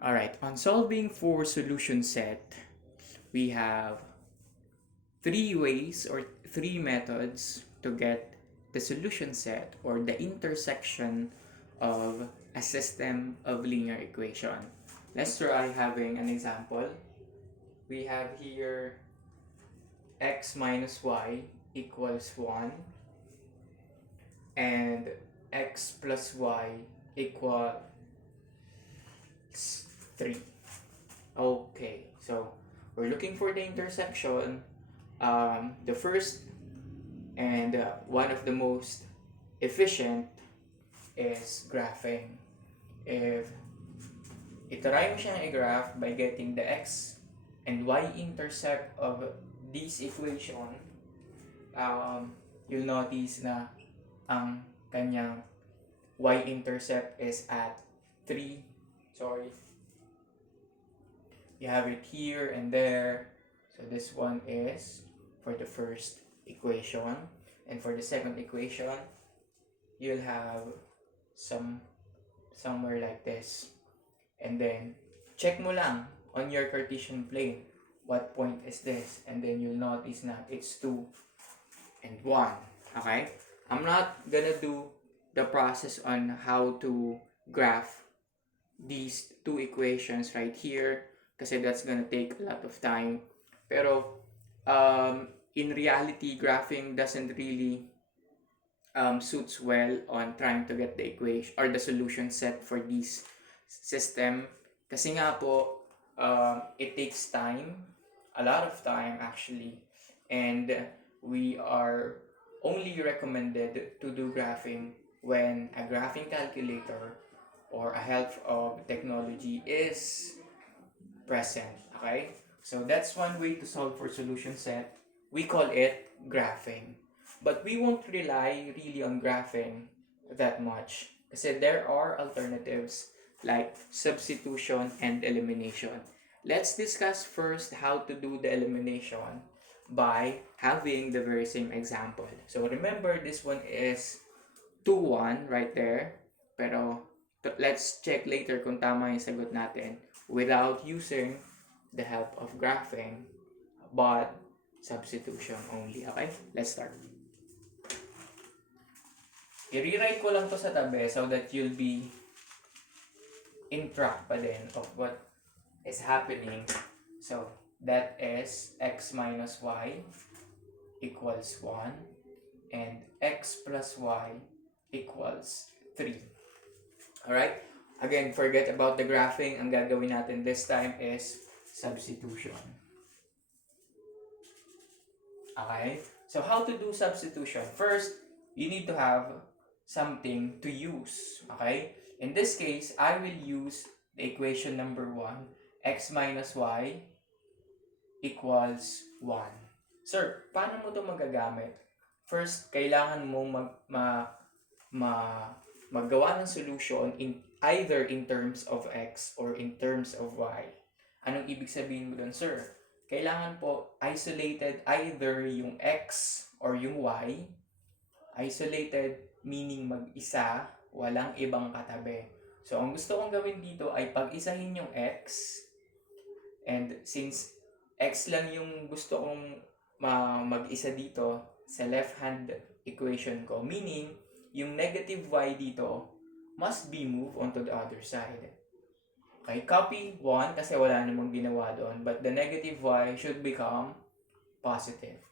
Alright, on solving for solution set, we have three ways or three methods to get the solution set or the intersection of a system of linear equation. Let's try having an example. We have here x minus y equals 1 and x plus y equals 3. Okay, so we're looking for the intersection. The first and one of the most efficient is graphing. If itry mo siyang i-graph by getting the x and y intercept of this equation, you'll notice na ang kanyang y-intercept is at 3. Sorry. You have it here and there. So this one is for the first equation. And for the second equation, you'll have somewhere like this. And then, check mo lang on your Cartesian plane. What point is this? And then you'll notice na it's 2 and 1. Okay? I'm not gonna do the process on how to graph these two equations right here kasi that's gonna take a lot of time. Pero in reality, graphing doesn't really suits well on trying to get the equation or the solution set for this system kasi nga po it takes time, a lot of time actually, and we are only recommended to do graphing when a graphing calculator or a help of technology is present. Okay, so that's one way to solve for solution set. We call it graphing, but we won't rely really on graphing that much kasi there are alternatives like substitution and elimination. Let's discuss first how to do the elimination by having the very same example. So remember, this one is 2-1 right there, pero let's check later kung tama yung sagot natin without using the help of graphing but substitution only. Okay, let's start. I-rewrite ko lang to sa tabi so that you'll be in track pa din of what is happening. So that is x minus y equals 1 and x plus y equals 3. Alright? Again, forget about the graphing. Ang gagawin natin this time is substitution. Okay? So how to do substitution? First, you need to have something to use. Okay? In this case, I will use the equation number 1, x minus y equals 1. Sir, paano mo ito magagamit? First, kailangan mo maggawa ng solution either in terms of x or in terms of y. Anong ibig sabihin mo doon, sir? Kailangan po isolated either yung x or yung y. Isolated meaning mag-isa, walang ibang katabi. So, ang gusto kong gawin dito ay pag-isahin yung x. And since x lang yung gusto kong mag-isa dito sa left-hand equation ko, meaning yung negative y dito must be moved onto the other side. Okay, copy 1 kasi wala namang ginawa doon, but the negative y should become positive.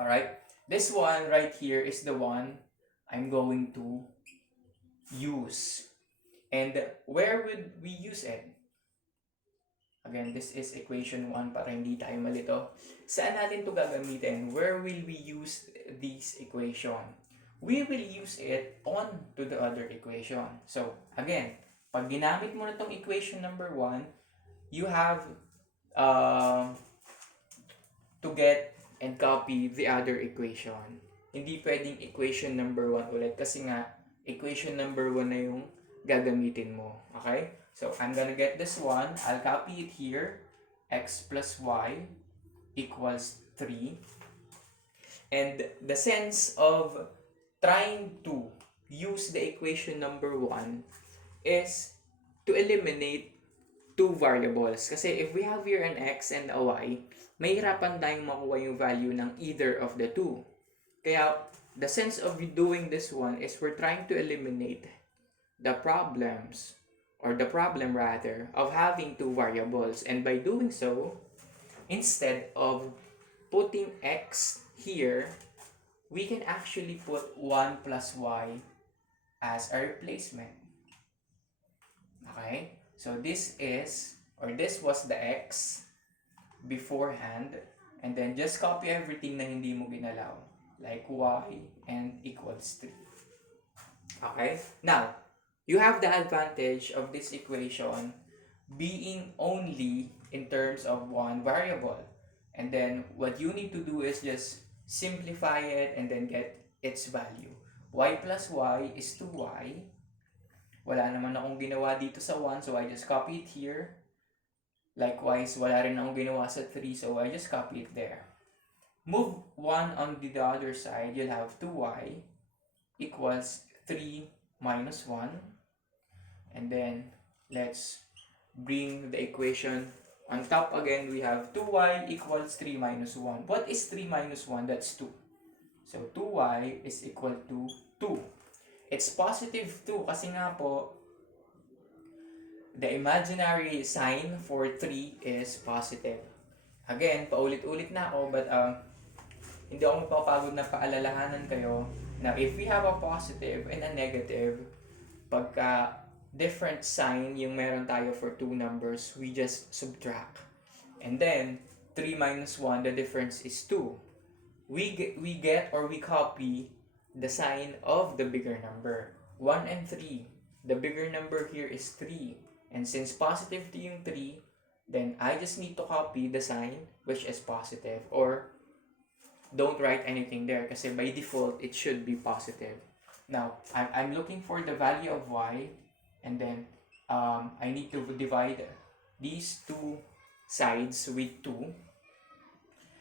Alright, this one right here is the one I'm going to use. And where would we use it? Again, this is equation 1 para hindi tayo malito. Saan natin ito gagamitin? Where will we use this equation? We will use it on to the other equation. So, again, pag ginamit mo na itong equation number 1, you have to get and copy the other equation. Hindi pwedeng equation number 1 ulit kasi nga, equation number 1 na yung gagamitin mo. Okay? So, I'm gonna get this one. I'll copy it here. X plus y equals 3. And the sense of trying to use the equation number 1 is to eliminate two variables. Kasi if we have here an x and a y, mahirapan tayong makuha yung value ng either of the two. Kaya, the sense of doing this one is we're trying to eliminate the problems, or the problem rather, of having two variables. And by doing so, instead of putting x here, we can actually put 1 plus y as a replacement. Okay? So this was the x beforehand, and then just copy everything na hindi mo ginalaw, like y and equals 3. Okay? Now, you have the advantage of this equation being only in terms of one variable. And then what you need to do is just simplify it and then get its value. Y plus y is 2y. Wala naman akong ginawa dito sa 1, so I just copy it here. Likewise, wala rin akong ginawa sa 3, so I just copy it there. Move 1 on the other side, you'll have 2y equals 3 minus 1. And then, let's bring the equation on top again. We have 2y equals 3 minus 1. What is 3 minus 1? That's 2. So, 2y is equal to 2. It's positive 2 kasi nga po, the imaginary sign for 3 is positive. Again, paulit-ulit na ako, but hindi ako mapapagod na paalalahanan kayo na if we have a positive and a negative, pagka different sign yung meron tayo for two numbers, we just subtract. And then, 3 minus 1, the difference is 2. We get or we copy the sign of the bigger number. 1 and 3. The bigger number here is 3. And since positive 2 yung 3, then I just need to copy the sign which is positive. Or, don't write anything there kasi by default, it should be positive. Now, I'm looking for the value of y. And then, I need to divide these two sides with 2.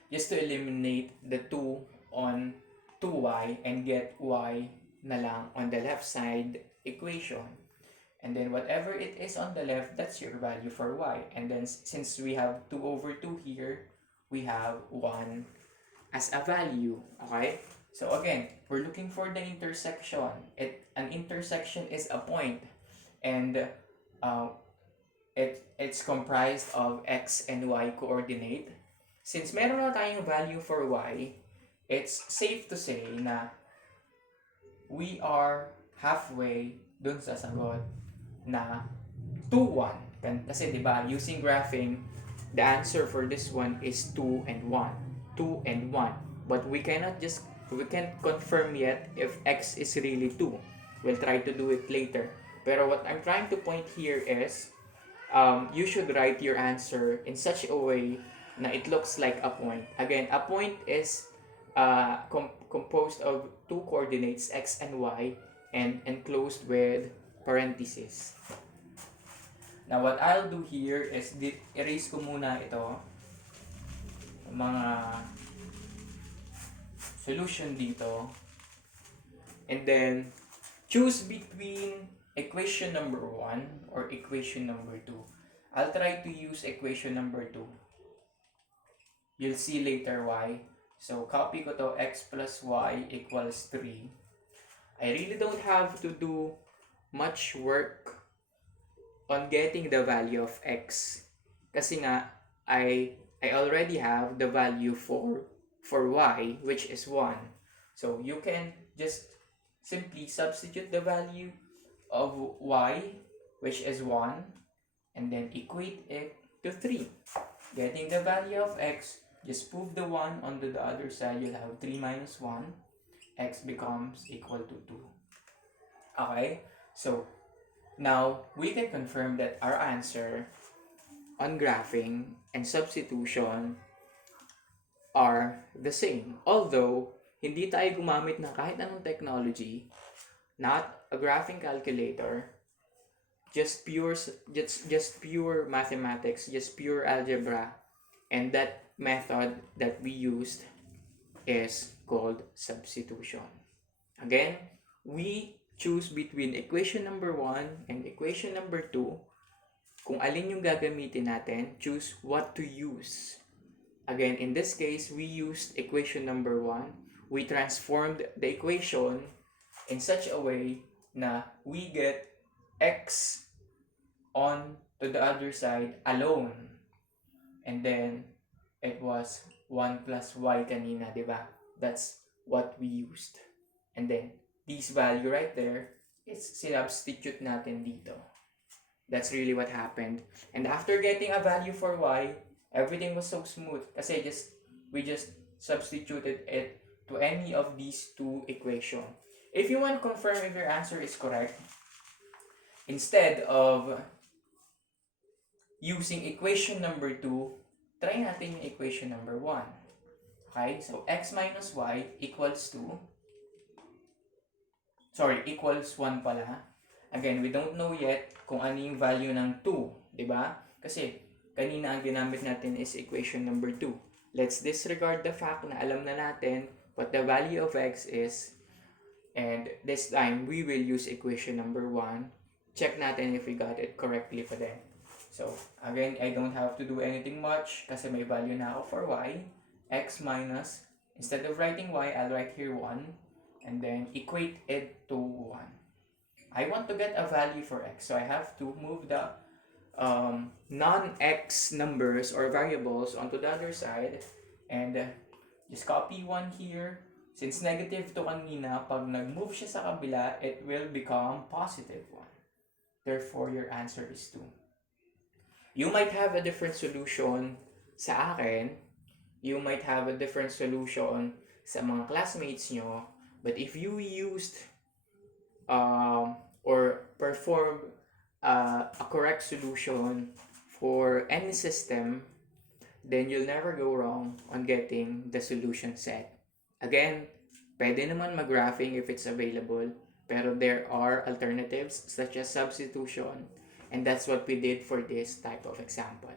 Just to eliminate the 2 on 2y and get y na lang on the left side equation. And then whatever it is on the left, that's your value for y. And then since we have 2 over 2 here, we have 1 as a value. Okay? So again, we're looking for the intersection. An intersection is a point. And it's comprised of x and y coordinate. Since meron na tayong value for y, it's safe to say na we are halfway dun sa sagot na 2, 1. Kasi diba, using graphing, the answer for this one is 2 and 1. 2 and 1. But we can't confirm yet if x is really 2. We'll try to do it later. Pero what I'm trying to point here is, you should write your answer in such a way na it looks like a point. Again, a point is composed of two coordinates, x and y, and enclosed with parentheses. Now, what I'll do here is erase ko muna ito, mga solution dito, and then choose between equation number 1 or equation number 2. I'll try to use equation number 2. You'll see later why. So, copy ko to, x plus y equals 3. I really don't have to do much work on getting the value of x. Kasi nga, I already have the value for y, which is 1. So, you can just simply substitute the value of y, which is 1, and then equate it to 3. Getting the value of x, just move the 1 on the other side, you'll have 3 minus 1. X becomes equal to 2. Okay? So, now, we can confirm that our answer on graphing and substitution are the same. Although, hindi tayo gumamit ng kahit anong technology, not a graphing calculator, just pure mathematics, just pure algebra, and that method that we used is called substitution. Again, we choose between equation number 1 and equation number 2 kung alin yung gagamitin natin, choose what to use. Again, in this case, we used equation number 1. We transformed the equation in such a way na we get x on to the other side alone. And then, it was 1 plus y kanina, di ba? That's what we used. And then, this value right there is sinubstitute natin dito. That's really what happened. And after getting a value for y, everything was so smooth kasi we just substituted it to any of these two equations. If you want to confirm if your answer is correct, instead of using equation number 2, try natin yung equation number 1. Okay? So, x minus y equals 1 pala. Again, we don't know yet kung ano yung value ng 2. Diba? Kasi, kanina ang ginamit natin is equation number 2. Let's disregard the fact na alam na natin what the value of x is. And this time, we will use equation number 1. Check natin if we got it correctly pa din. So, again, I don't have to do anything much kasi may value na ako for y. X minus, instead of writing y, I'll write here 1. And then, equate it to 1. I want to get a value for x. So, I have to move the non-x numbers or variables onto the other side. And just copy 1 here. Since negative to kanina, pag nag-move siya sa kabila, it will become positive 1. Therefore, your answer is 2. You might have a different solution sa akin. You might have a different solution sa mga classmates nyo. But if you used or performed a correct solution for any system, then you'll never go wrong on getting the solution set. Again, pwede naman mag-graphing if it's available, pero there are alternatives such as substitution, and that's what we did for this type of example.